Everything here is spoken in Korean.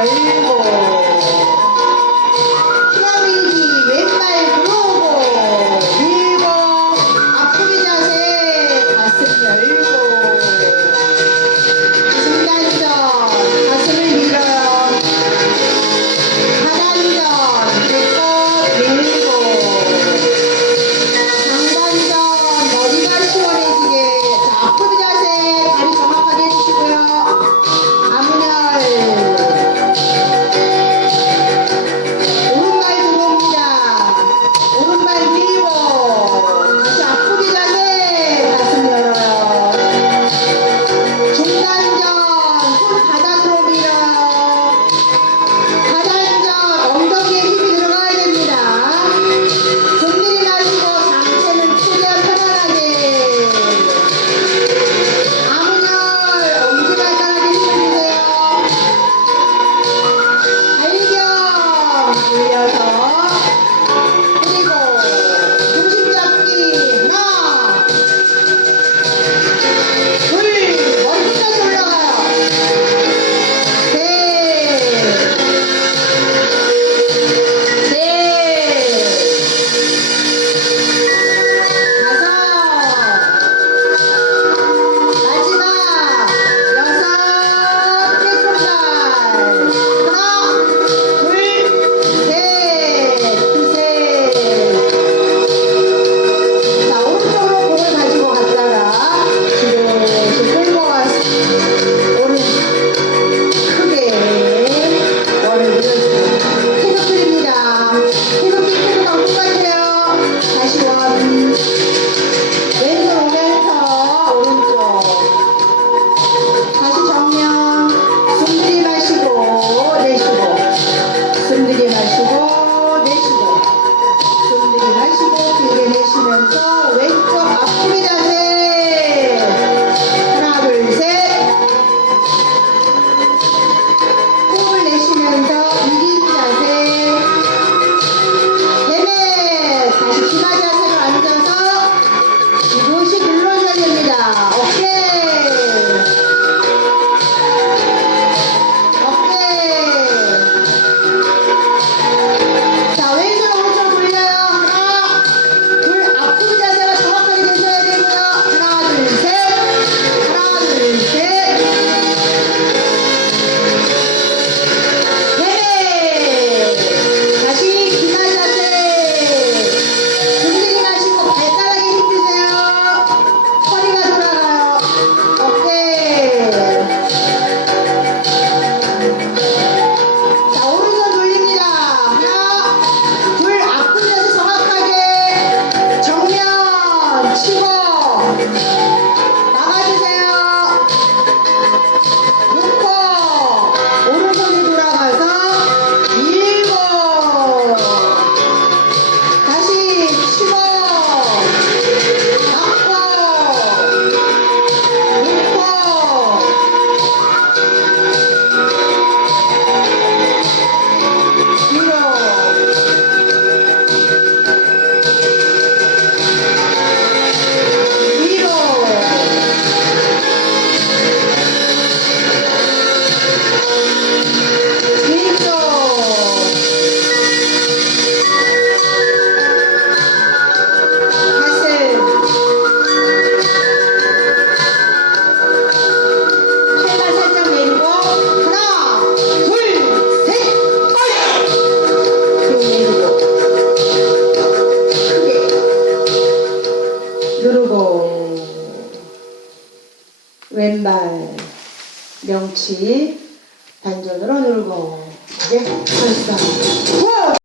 Aí. 왼발 명치 누르고 이제 발사 우와!